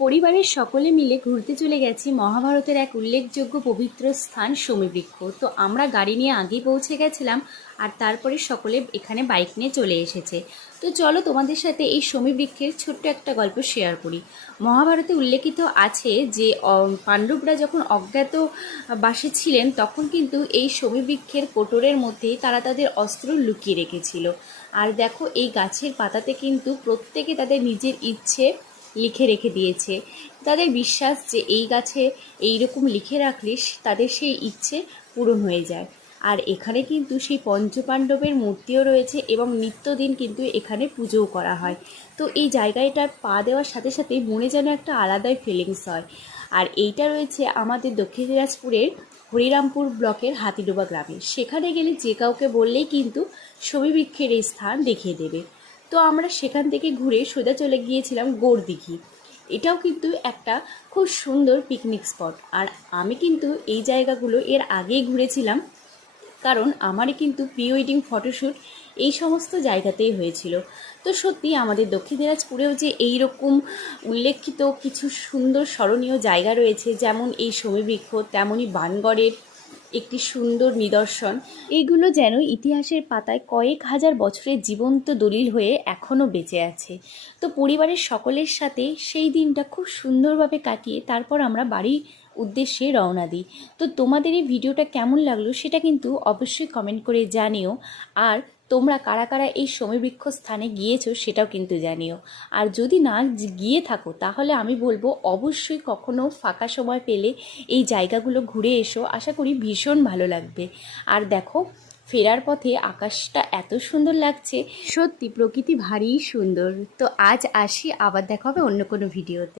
পরিবারের সকলে মিলে ঘুরতে চলে গেছি মহাভারতের এক উল্লেখযোগ্য পবিত্র স্থান সমীবৃক্ষ। তো আমরা গাড়ি নিয়ে আগেই পৌঁছে গেছিলাম আর তারপরে সকলে এখানে বাইক নিয়ে চলে এসেছে। তো চলো তোমাদের সাথে এই সমীবৃক্ষের ছোট্ট একটা গল্প শেয়ার করি। মহাভারতে উল্লেখিত আছে যে পাণ্ডবরা যখন অজ্ঞাত বাসে ছিলেন, তখন কিন্তু এই সমীবৃক্ষের কোটরের মধ্যেই তারা তাদের অস্ত্র লুকিয়ে রেখেছিল। আর দেখো, এই গাছের পাতাতে কিন্তু প্রত্যেকে তাদের নিজের ইচ্ছে লিখে রেখে দিয়েছে। তাদের বিশ্বাস যে এই গাছে এই রকম লিখে রাখলে তাদের সেই ইচ্ছে পূরণ হয়ে যায়। আর এখানে কিন্তু সেই পঞ্চপাণ্ডবের মূর্তিও রয়েছে এবং নিত্যদিন কিন্তু এখানে পুজোও করা হয়। তো এই জায়গাটার পা দেওয়ার সাথে সাথে মনে যেন একটা আলাদাই ফিলিংস হয়। আর এইটা রয়েছে আমাদের দক্ষিণ দিনাজপুরের হরিরামপুর ব্লকের হাতিডোবা গ্রামে। সেখানে গেলে যে কাউকে বললেই কিন্তু ছবিবৃক্ষের এই স্থান দেখিয়ে দেবে। তো আমরা সেখান থেকে ঘুরে সোজা চলে গিয়েছিলাম গোড়দিঘি এটাও কিন্তু একটা খুব সুন্দর পিকনিক স্পট আর আমি কিন্তু এই জায়গাগুলো এর আগেই ঘুরেছিলাম, কারণ আমারই কিন্তু প্রি ওয়েডিং ফটোশ্যুট এই সমস্ত জায়গাতেই হয়েছিল। তো সত্যি আমাদের দক্ষিণ দিনাজপুরেও যে এই রকম উল্লেখিত কিছু সুন্দর স্মরণীয় জায়গা রয়েছে, যেমন এই সমীবৃক্ষ, তেমনই বানগড়ের একটি সুন্দর নিদর্শন। এগুলো যেন ইতিহাসের পাতায় কয়েক হাজার বছরের জীবন্ত দলিল হয়ে এখনও বেঁচে আছে। তো পরিবারের সকলের সাথে সেই দিনটা খুব সুন্দরভাবে কাটিয়ে তারপর আমরা বাড়ির উদ্দেশ্যে রওনা দিই। তো তোমাদের এই ভিডিওটা কেমন লাগল সেটা কিন্তু অবশ্যই কমেন্ট করে জানিও। আর তোমরা কারা কারা এই সমীবৃক্ষ স্থানে গিয়েছো সেটাও কিন্তু জানিও। আর যদি না গিয়ে থাকো, তাহলে আমি বলব অবশ্যই কখনো ফাঁকা সময় পেলে এই জায়গাগুলো ঘুরে এসো। আশা করি ভীষণ ভালো লাগবে। আর দেখো, ফেরার পথে আকাশটা এত সুন্দর লাগছে। সত্যি প্রকৃতি ভারী সুন্দর। তো আজ আসি, আবার দেখা হবে অন্য কোনো ভিডিওতে।